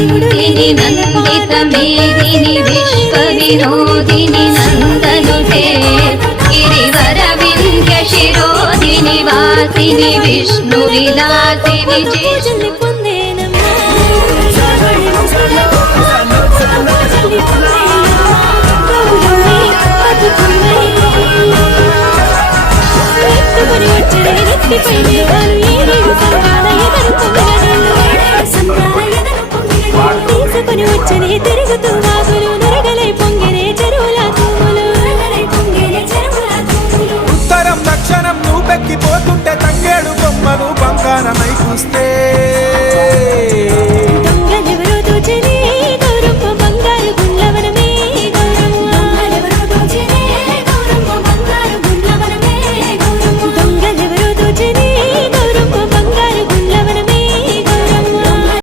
నందిని నందిత మేదిని విశ్వ వినోదిని నందనుతే గిరివర వింధ్య శిరోధిని వాసిని విష్ణు విలాసిని చేజల్లి పొందేనమ్మా వచ్చని తిరుగుతూ వాగులు నరగలై పొంగినే చెరువుల తూములు ఉత్తరం దక్షిణం నువ్వెక్కిపోతుంటే తంగేడు బొమ్మలు బంగారమై చూస్తే